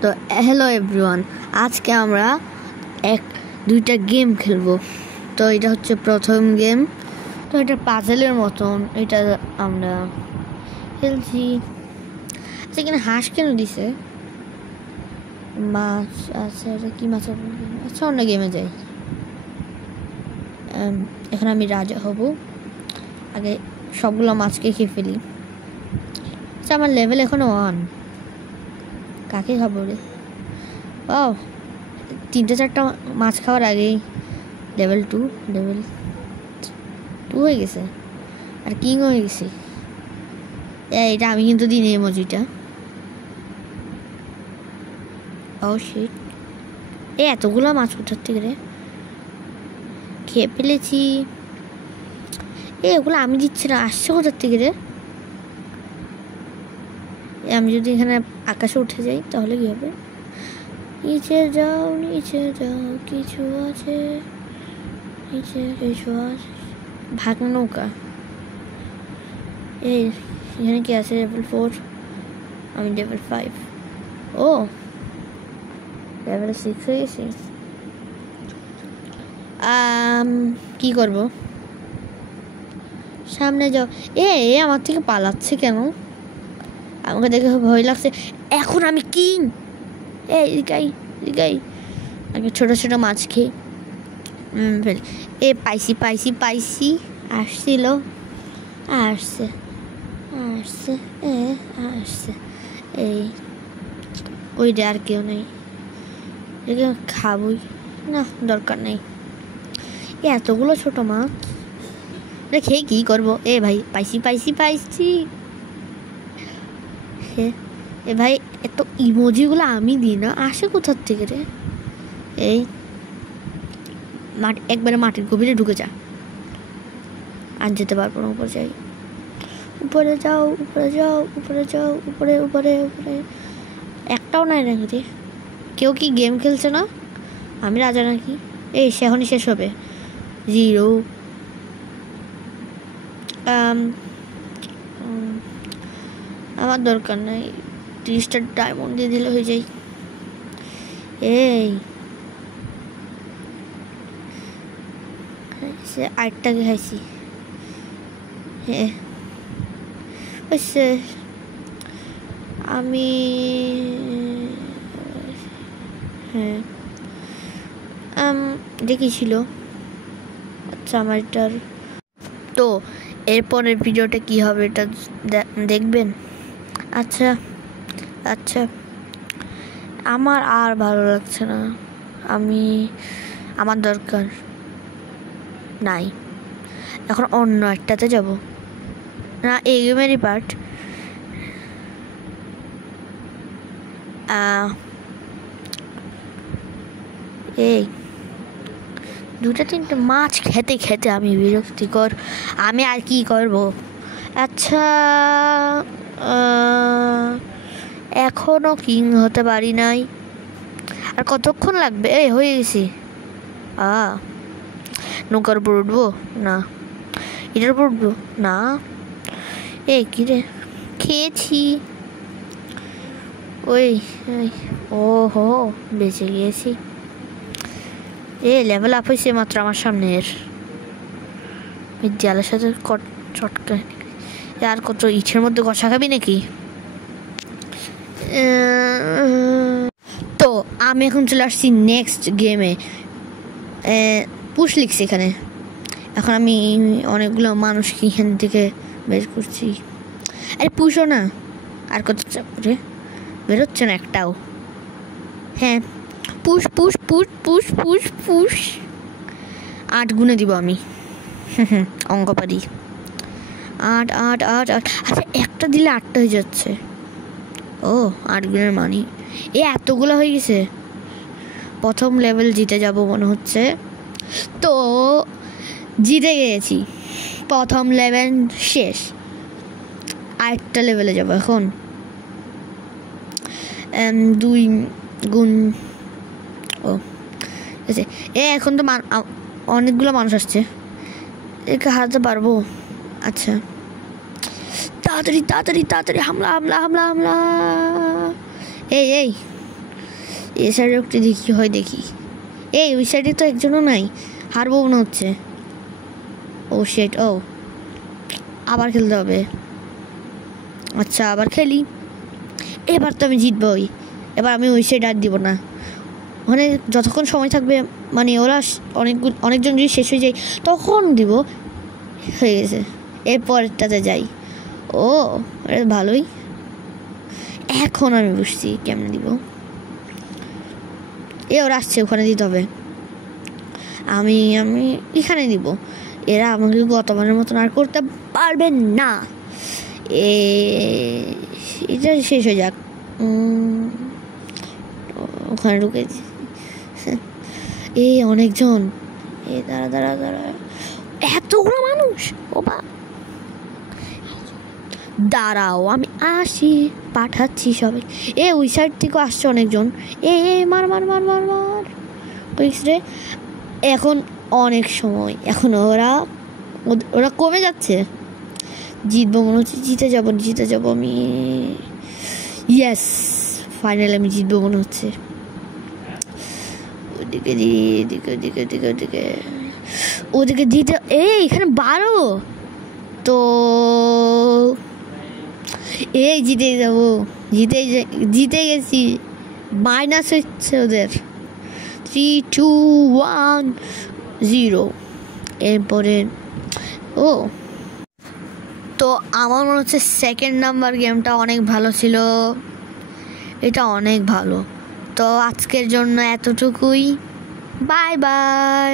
তো hello everyone, আজকে আমরা দুইটা গেম খেলবো। তো এটা হচ্ছে প্রথম গেম। তো এটা পাজেলের মতন, এটা আমরা খেলছি। আচ্ছা, এখানে হাঁস কেন দিছে? মাছ আছে, এটা কি মাছ? আচ্ছা, অন্য গেমে যাই। এখন আমি রাজা হব। আগে সবগুলো মাছকে খেয়ে ফেলি। আচ্ছা, আমার লেভেল এখনো 1। কাকে খাবো রে? ও, 3-4টা মাছ খাওয়ার আগেই লেভেল 2 হয়ে গেছে, আর কিং হয়ে গেছে। এটা আমি কিন্তু দিই নি ইমোজিটা। ও শিট, এতগুলো মাছ কোথার থেকে রে? খেয়ে ফেলেছি। এগুলো আমি দিচ্ছি না, আসছে কোথার থেকে রে? আমি যদি এখানে আকাশে উঠে যাই তাহলে কি হবে? নিচে যাও, কিছু আছে নিচে, কিছু আছে। ভাগনা নৌকা। এই এখানে কি আছে? লেভেল 4, আমি লেভেল 5। ও, লেভেল 6 হয়ে গেছি। কি করব? সামনে যাও। আমার থেকে পালাচ্ছে কেন? আমাকে দেখে ভয় লাগছে। এখন আমি কিং। দিকাই আমি ছোট ছোট মাছ খেয়ে ফেলি। পাইছি আসছিল, আসছে এই ওইটা আর কেউ নেই, খাবই না, দরকার নেই। এতগুলো ছোট মাছ খেয়ে কি করবো? ভাই পাইছি। ভাই, এত ইমোজিগুলো আমি দিই না, আসে কোথার থেকে রে? একবারে মাটির গভীরে ঢুকে যা, আর যেতে পারবো না। উপরে যাও। উপরে একটাও নাই নাকি? কেউ কি গেম খেলছে না? আমি রাজা নাকি? সে এখনই শেষ হবে। 0। আমার দরকার নাই, 30টা ডায়মন্ড দিয়ে দিলে হয়ে যায়। সে 8টাকে খাইছি। আমি দেখেছিল। আচ্ছা, আমার এটার তো এরপরের ভিডিওটা কি হবে এটা দেখবেন। আচ্ছা, আমার আর ভালো লাগছে না। আমার দরকার নাই, এখন অন্য একটাতে যাব না। এই গেমেরই পার্ট। এই 2-3টে মাছ খেতে আমি বিরক্তিকর। আমি আর কি করব? আচ্ছা, এখনো কিং হতে পারি নাই। আর কতক্ষণ লাগবে? হয়ে গেছি। নৌকার উপর উঠবো না, এটার উপর উঠবো না। কি রে? খেয়েছি। ওহো, বেঁচে গিয়েছি। লেভেল আপ হয়েছে মাত্র আমার সামনের দেয়ালের সাথে চটকা। আর কত ইটের মধ্যে কষা খাবি নাকি? তো আমি এখন চলে আসছি নেক্সট গেমে। পুশ লিখছি এখানে। এখন আমি অনেকগুলো মানুষকে এখান থেকে বের করছি। আরে পুষো না, আর কত চাপড়ে বেরোচ্ছে না একটাও। পুশ 8 গুণে দিব আমি। অঙ্ক পারি। 8। আচ্ছা, একটা দিলে 8টা হয়ে যাচ্ছে। 8 গুণের মানি। এতগুলো হয়ে গেছে। প্রথম লেভেল জিতে যাব মনে হচ্ছে। তো জিতে গেছি, প্রথম লেভেল শেষ। আরেকটা লেভেলে যাব এখন। 2 গুণ। এখন তো অনেকগুলো মানুষ আসছে, একে হারাতে পারবো? আচ্ছা, তাড়াতাড়ি হামলা। এই এ সাইডে একটু দেখি হয় দেখি। এই ওই সাইডে তো একজনও নাই, হারবো মনে হচ্ছে। ও শেট, ও আবার খেলতে হবে। আচ্ছা আবার খেলি, এবার তো আমি জিতবই। এবার আমি ওই সাইড আর দিব না, মানে যতক্ষণ সময় থাকবে, মানে ওরা অনেকজন যদি শেষ হয়ে যায় তখন দিব। হয়ে গেছে, এরপরটাতে যাই। ও এটা ভালোই, এখন আমি বুঝছি কেমনে দিব। ওরা আসছে, ওখানে দিতে হবে। আমি এখানে দিব, এরা আমাকে গতবারের মতন আর করতে পারবে না। এটা শেষ হয়ে যাক, ওখানে ঢুকেছি। অনেকজন, দাঁড়া দাঁড়া দাঁড়া, এতগুলো মানুষ, ও বা দাঁড়াও আমি আসি, পাঠাচ্ছি সবাই। ওই সাইড থেকে আসছে অনেকজন। মার মার মার মার মার রে। এখন অনেক সময়, এখন ওরা কমে যাচ্ছে। জিতবো মনে হচ্ছে, জিতে যাবো আমি। ইয়েস, ফাইনালি আমি জিতবো মনে হচ্ছে। ওদিকে জিতে, এখানে 12 তো জিতে গেছি। মাইনাস হচ্ছে ওদের 3, 2, 1, 0। এরপরে তো আমার মনে হচ্ছে সেকেন্ড নাম্বার গেমটা অনেক ভালো ছিল, এটা অনেক ভালো। তো আজকের জন্য এতটুকুই, বাই বাই।